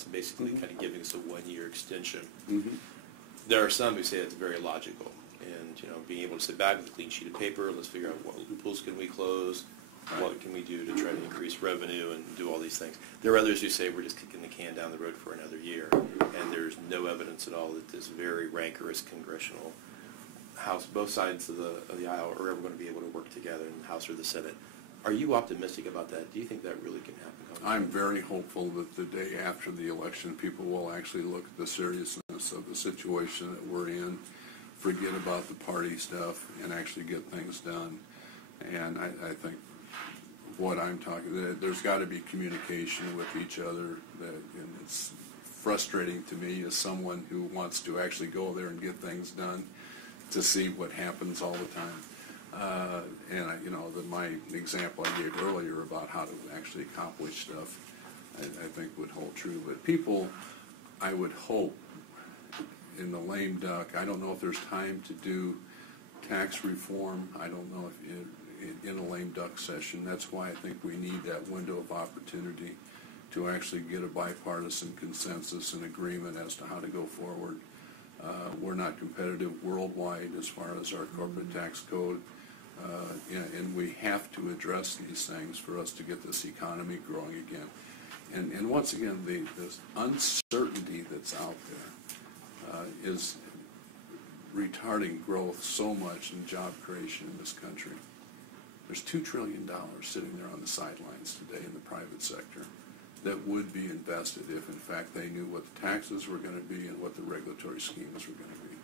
That's basically kind of giving us a one-year extension. Mm-hmm. There are some who say it's very logical, and being able to sit back with a clean sheet of paper, let's figure out what loopholes can we close, what can we do to try to increase revenue and do all these things. There are others who say we're just kicking the can down the road for another year, and there's no evidence at all that this very rancorous congressional House, both sides of the aisle, are ever going to be able to work together in the House or the Senate. Are you optimistic about that? Do you think that really can happen? I'm very hopeful that the day after the election, people will actually look at the seriousness of the situation that we're in, forget about the party stuff, and actually get things done. And I think what I'm talking, there's got to be communication with each other. And it's frustrating to me as someone who wants to actually go there and get things done to see what happens all the time. And my example I gave earlier about how to actually accomplish stuff, I think would hold true. But people, I would hope, in the lame duck, I don't know if there's time to do tax reform. I don't know if in a lame duck session. That's why I think we need that window of opportunity to actually get a bipartisan consensus and agreement as to how to go forward. We're not competitive worldwide as far as our corporate tax code, and we have to address these things for us to get this economy growing again. And once again, this uncertainty that's out there is retarding growth so much in job creation in this country. There's $2 trillion sitting there on the sidelines today in the private sector that would be invested if, in fact, they knew what the taxes were going to be and what the regulatory schemes were going to be.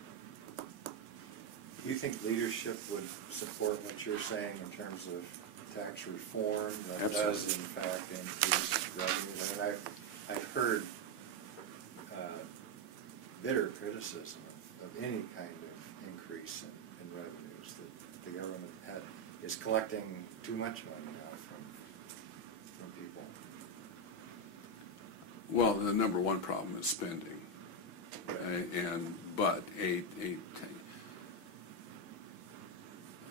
Do you think leadership would support what you're saying in terms of tax reform that Absolutely. does, in fact, increase revenues? I mean, I've heard bitter criticism of any kind of increase in revenues, that the government is collecting too much money now from people. Well, the number one problem is spending, but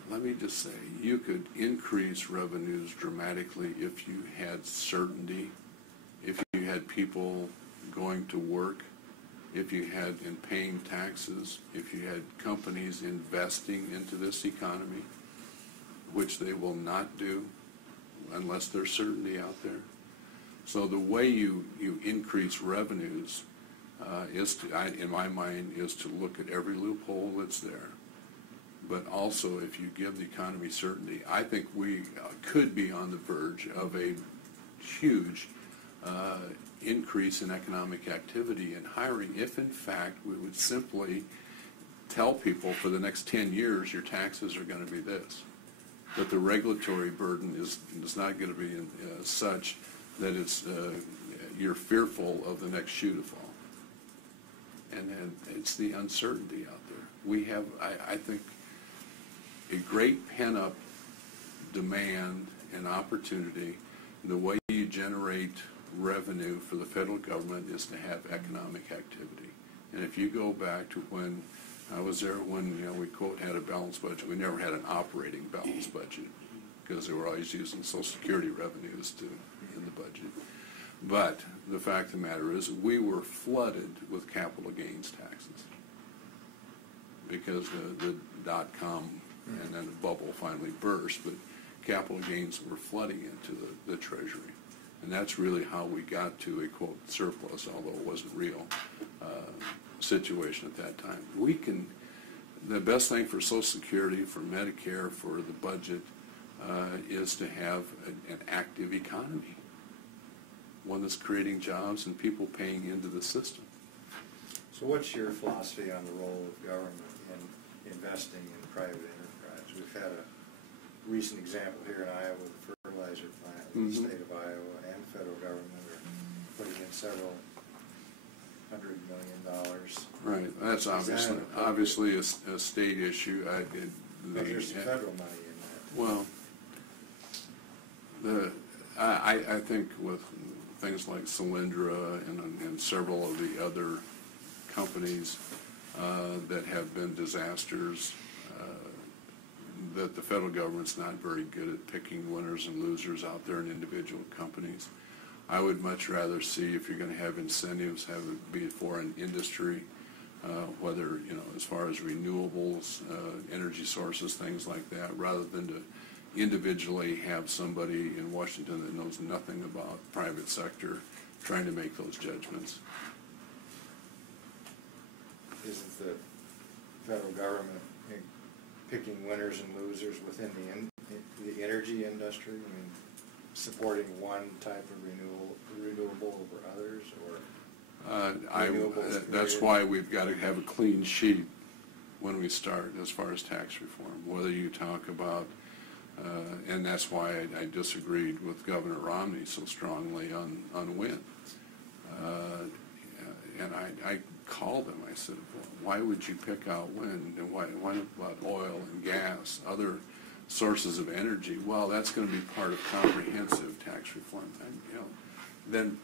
let me just say, you could increase revenues dramatically if you had certainty, if you had people going to work, if you had in paying taxes, if you had companies investing into this economy, which they will not do unless there's certainty out there. So the way you increase revenues in my mind, is to look at every loophole that's there. But also, if you give the economy certainty, I think we could be on the verge of a huge increase in economic activity and hiring if, in fact, we would simply tell people for the next 10 years your taxes are going to be this. But the regulatory burden is not going to be such that you're fearful of the next shoe to fall. And then it's the uncertainty out there. We have, I think, a great pent-up demand and opportunity. The way you generate revenue for the federal government is to have economic activity. And if you go back to when I was there, when we quote had a balanced budget, we never had an operating balanced budget because they were always using Social Security revenues in the budget. But the fact of the matter is, we were flooded with capital gains taxes because the dot-com and then the bubble finally burst, but capital gains were flooding into the Treasury. And that's really how we got to a, quote, surplus, although it wasn't real, situation at that time. The best thing for Social Security, for Medicare, for the budget, is to have an active economy, one that's creating jobs and people paying into the system. So what's your philosophy on the role of government in investing in private enterprise? We've had a recent example here in Iowa with the fertilizer plant. The state of Iowa and the federal government are putting in several $100 million. Right. That's obviously a state issue. There's some federal money in that. Well, I think with things like Solyndra and several of the other companies that have been disasters, that the federal government's not very good at picking winners and losers out there in individual companies. I would much rather see, if you're going to have incentives, have it be for an industry, whether, as far as renewables, energy sources, things like that, rather than to individually have somebody in Washington that knows nothing about private sector trying to make those judgments. Isn't the federal government picking winners and losers within the energy industry? I mean, supporting one type of renewable over others, or that's why we've got to have a clean sheet when we start as far as tax reform. Whether you talk about, and that's why I disagreed with Governor Romney so strongly on wind. And I called him. I said, well, why would you pick out wind, and why about oil and gas, other sources of energy? Well, that's going to be part of comprehensive tax reform. And, then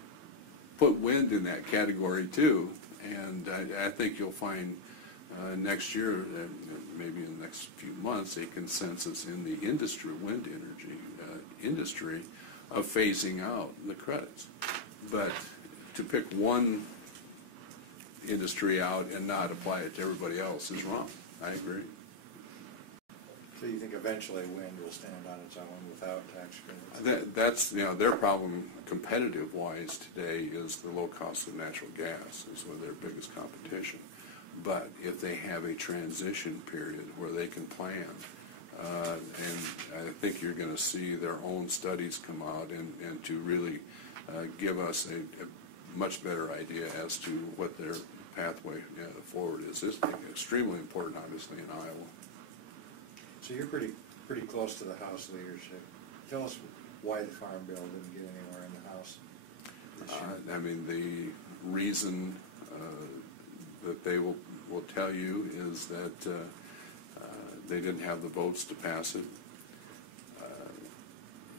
put wind in that category too. And I think you'll find next year, maybe in the next few months, a consensus in the industry, wind energy industry, of phasing out the credits. But to pick one industry out and not apply it to everybody else is wrong. I agree. So you think eventually wind will stand on its own without tax credits? That's their problem, competitive wise today, is the low cost of natural gas is one of their biggest competition. But if they have a transition period where they can plan, and I think you're going to see their own studies come out and to really give us a much better idea as to what their pathway forward is. It's extremely important, obviously, in Iowa. So you're pretty close to the House leadership. Tell us why the Farm Bill didn't get anywhere in the House this year. I mean, the reason that they will tell you is that they didn't have the votes to pass it.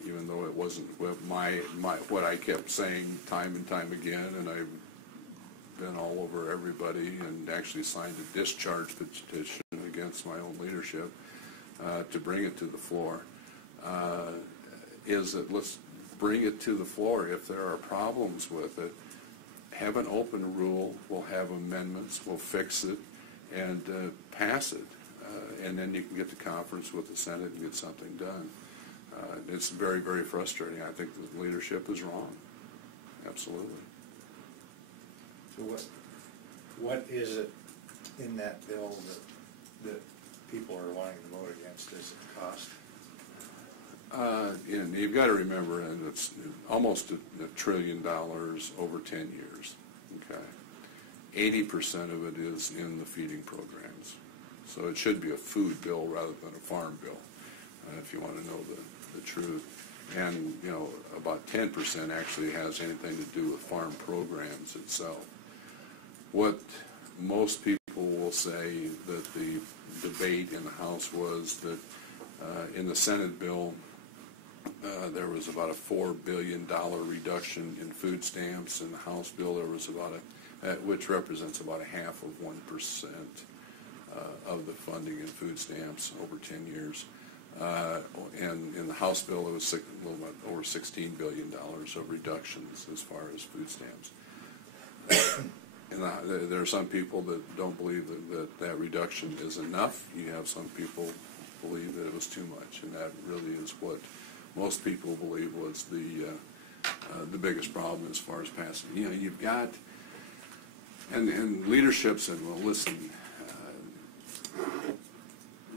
Even though it wasn't what I kept saying time and time again, and I've been all over everybody and actually signed a discharge petition against my own leadership to bring it to the floor, is that let's bring it to the floor. If there are problems with it, have an open rule, we'll have amendments, we'll fix it, and pass it. And then you can get to conference with the Senate and get something done. It's very, very frustrating. I think the leadership is wrong. Absolutely. So what is it in that bill that people are wanting to vote against? Is it cost? And you've got to remember, and it's almost $1 trillion over 10 years. Okay, 80% of it is in the feeding programs, so it should be a food bill rather than a farm bill, if you want to know the truth. And about 10% actually has anything to do with farm programs itself. What most people will say that the debate in the House was that in the Senate bill, there was about a $4 billion reduction in food stamps. In the House bill, there was about which represents about 0.5% of the funding in food stamps over 10 years. And in the House bill, it was a little bit over $16 billion of reductions as far as food stamps. And there are some people that don't believe that reduction is enough. You have some people believe that it was too much, and that really is what most people believe was the biggest problem as far as passing. You've got, and leadership said, well, listen,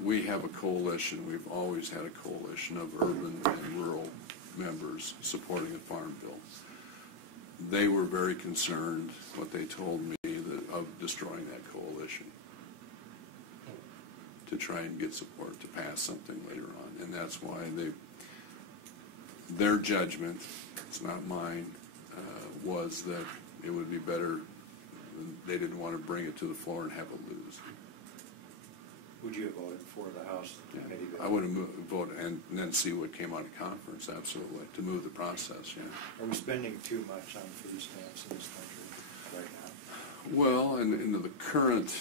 we have a coalition. We've always had a coalition of urban and rural members supporting a farm bill. They were very concerned, what they told me, of destroying that coalition to try and get support to pass something later on. And that's why their judgment, it's not mine, was that it would be better, they didn't want to bring it to the floor and have it lose. Would you have voted for the House committee bill? I would have voted and then see what came out of conference, absolutely, to move the process, yeah. Are we spending too much on food stamps in this country right now? Well, and the current